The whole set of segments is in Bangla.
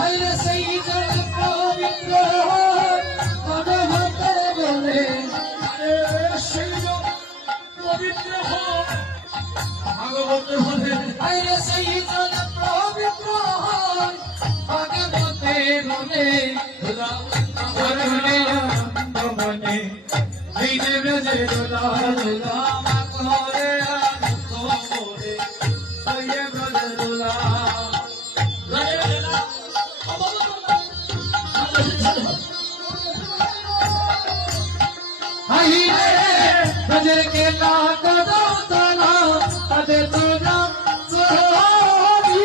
আরে সেই জল পবিত্র ভাগবত বলে সেই জল পবিত্র ভাগবত বলে আরে সেই জল পবিত্র ভাগবতে বলে মনে এই দেবে যে দোলা দোলা করে আনন্দ করে ওয়ে ব্রজে দোলা ব্রজের কে লাগ দানা তাদের তো নাম সোহাবি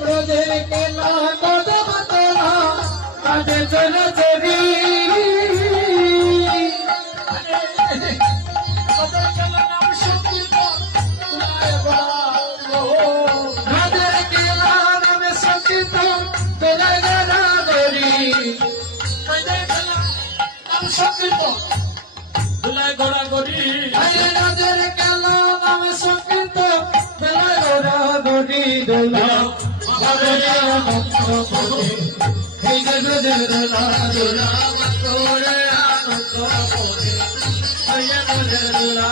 ব্রজের কে লাগ দানা তাদের জন্য চরি দুলাই গোড়া গড়ি রাজের কালাম আমি সংকীর্ত বেলা গোড়া গড়ি দোলা এই যে ব্রজের দোলা দোলা করে আনন্দ করে ব্রজের দোলা